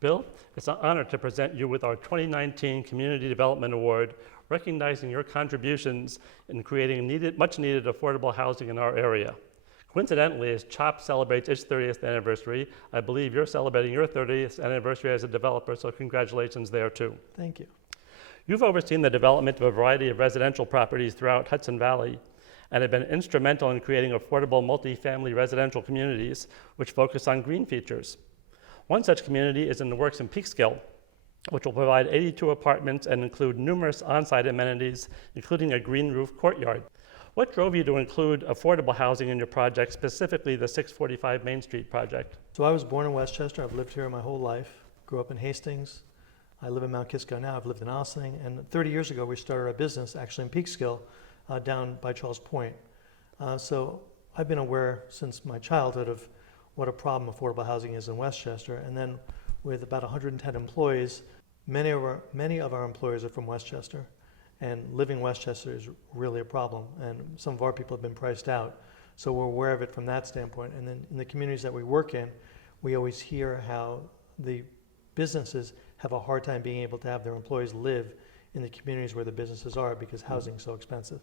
Bill, it's an honor to present you with our 2019 Community Development Award, recognizing your contributions in creating much needed affordable housing in our area. Coincidentally, as CHOP celebrates its 30th anniversary, I believe you're celebrating your 30th anniversary as a developer, so congratulations there too. Thank you. You've overseen the development of a variety of residential properties throughout Hudson Valley and have been instrumental in creating affordable multifamily residential communities which focus on green features. One such community is in the works in Peekskill, which will provide 82 apartments and include numerous on-site amenities, including a green roof courtyard. What drove you to include affordable housing in your project, specifically the 645 Main Street project? So I was born in Westchester. I've lived here my whole life. Grew up in Hastings. I live in Mount Kisco now. I've lived in Ossining. And 30 years ago, we started our business actually in Peekskill, down by Charles Point. So I've been aware since my childhood of what a problem affordable housing is in Westchester. And then with about 110 employees, many of our employees are from Westchester. And living in Westchester is really a problem. And some of our people have been priced out. So we're aware of it from that standpoint. And then in the communities that we work in, we always hear how the businesses have a hard time being able to have their employees live in the communities where the businesses are because housing is so expensive.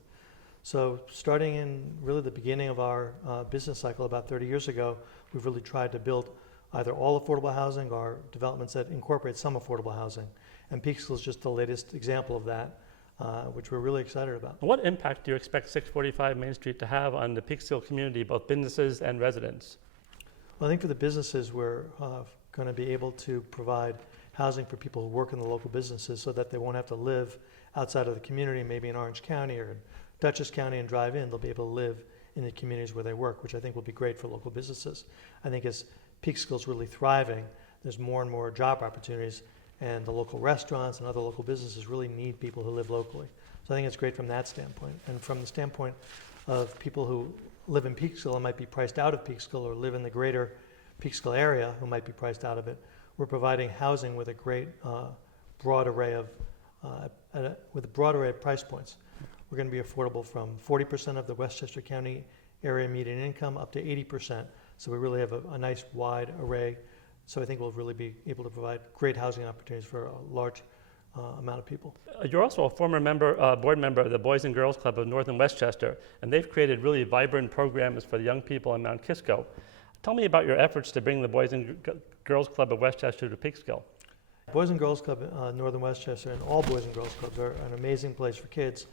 So starting in really the beginning of our business cycle about 30 years ago, we've really tried to build either all affordable housing or developments that incorporate some affordable housing. And Peekskill is just the latest example of that, which we're really excited about. What impact do you expect 645 Main Street to have on the Peekskill community, both businesses and residents? Well, I think for the businesses, we're going to be able to provide housing for people who work in the local businesses so that they won't have to live outside of the community, maybe in Orange County or Dutchess County and drive in. They'll be able to live in the communities where they work, which I think will be great for local businesses. I think as Peekskill is really thriving, there's more and more job opportunities, and the local restaurants and other local businesses really need people who live locally. So I think it's great from that standpoint. And from the standpoint of people who live in Peekskill and might be priced out of Peekskill or live in the greater Peekskill area who might be priced out of it, we're providing housing with a great broad array of price points. We're going to be affordable from 40% of the Westchester County area median income up to 80%. So we really have a nice wide array. So I think we'll really be able to provide great housing opportunities for a large amount of people. You're also a former board member of the Boys and Girls Club of North and Westchester, and they've created really vibrant programs for the young people in Mount Kisco. Tell me about your efforts to bring the Boys and Girls Club of Westchester to Peekskill. Boys and Girls Club Northern Westchester and all Boys and Girls Clubs are an amazing place for kids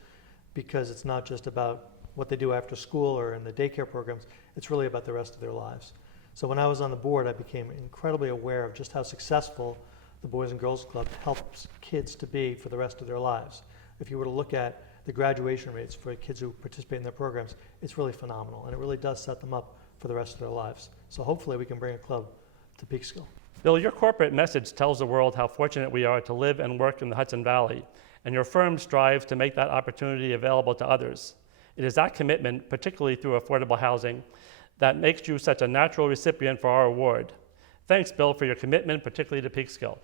because it's not just about what they do after school or in the daycare programs, it's really about the rest of their lives. So when I was on the board, I became incredibly aware of just how successful the Boys and Girls Club helps kids to be for the rest of their lives. If you were to look at the graduation rates for kids who participate in their programs, it's really phenomenal, and it really does set them up for the rest of their lives. So hopefully we can bring a club to Peekskill. Bill, your corporate message tells the world how fortunate we are to live and work in the Hudson Valley, and your firm strives to make that opportunity available to others. It is that commitment, particularly through affordable housing, that makes you such a natural recipient for our award. Thanks, Bill, for your commitment, particularly to Peekskill.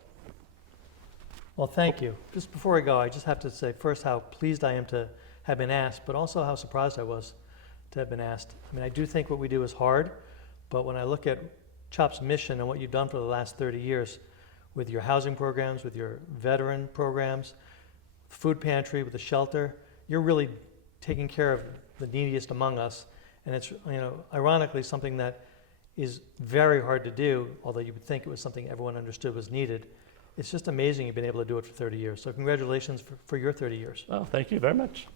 Well, thank you. Just before I go, I just have to say first how pleased I am to have been asked, but also how surprised I was to have been asked. I mean, I do think what we do is hard, but when I look at CHOP's mission and what you've done for the last 30 years with your housing programs, with your veteran programs, food pantry, with the shelter, you're really taking care of the neediest among us. And it's, ironically something that is very hard to do, although you would think it was something everyone understood was needed. It's just amazing you've been able to do it for 30 years. So congratulations for your 30 years. Well, thank you very much.